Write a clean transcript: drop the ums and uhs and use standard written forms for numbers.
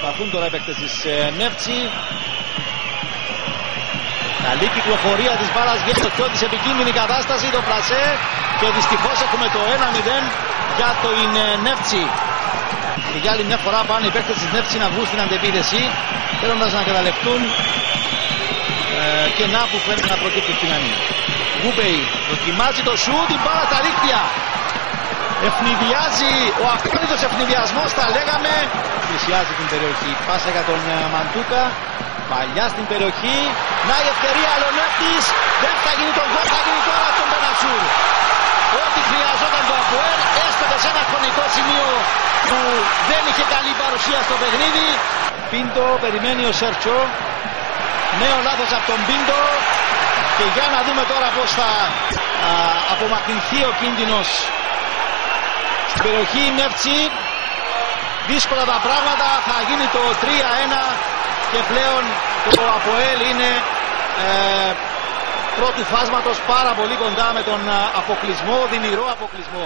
Προσπαθούν τώρα οι παίκτες της Νεύτσι. Καλή κυκλοφορία της μπάλας, βγαίνει το χιό της, επικίνδυνη κατάσταση, το πλασέ και δυστυχώς έχουμε το 1-0 για το Νεύτσι. Και για άλλη μια φορά πάνε οι παίκτες της Νεύτσι να βγουν στην αντεπίθεση, θέλοντας να καταλευτούν κενά που φαίνεται να προκύπτουν στην άμυνα. Γούπεϊ δοκιμάζει το σουτ, την μπάλα στα δίχτυα. Ευνηδιάζει ο ακόλουθος ευνηδιασμός, τα λέγαμε. Πλησιάζει την περιοχή. Πάσα για τον Μαντούκα. Παλιά στην περιοχή. Να η ευκαιρία, Αλονέτης. Δεν θα γίνει τον γκολ, θα γίνει τώρα τον Μπενατσούρ. Ό,τι χρειαζόταν το ΑΠΟΕΛ, έστωτε σε ένα χρονικό σημείο που δεν είχε καλή παρουσία στο παιχνίδι. Πίντο, περιμένει ο Σέρτσο. Νέο λάθος από τον Πίντο. Και για να δούμε τώρα πώς θα απομακρυνθεί ο κίνδυνος στην περιοχή Νεύτσι. Δύσκολα τα πράγματα, θα γίνει το 3-1 και πλέον το ΑΠΟΕΛ είναι πρώτου φάσματος πάρα πολύ κοντά με τον αποκλεισμό, δυνηρό αποκλεισμό.